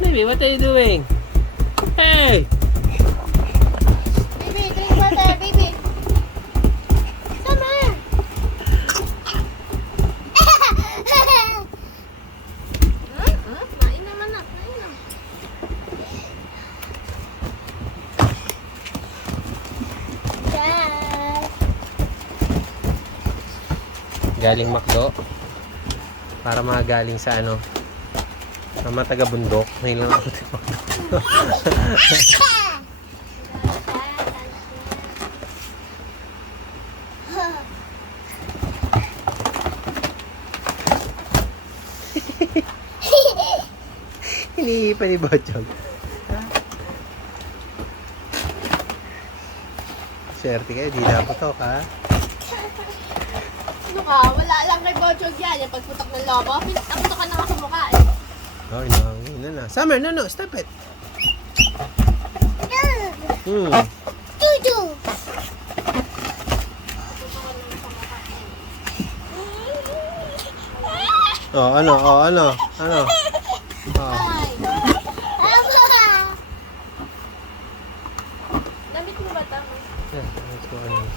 Baby, what are you doing? Hey! Baby, drink water, baby. Summer. Kain naman na, kain na. Dad. Galing McDo. Para magaling sa ano. Sa mga taga-bundok. May lang ako sa McDo. Hinihi pa ni Bochog. Swerte kayo, di naputok ha. Ano ka? Wala lang kay Bochog yan. Yung pagputok ng lobo. Pinaputok ka na ako sa mukha eh. Oh, inahangin na. Summer, no, stop it. Tutu. Oh, ano? Oh. Ay. Damit mo ba tama? Yeah, that's what I mean.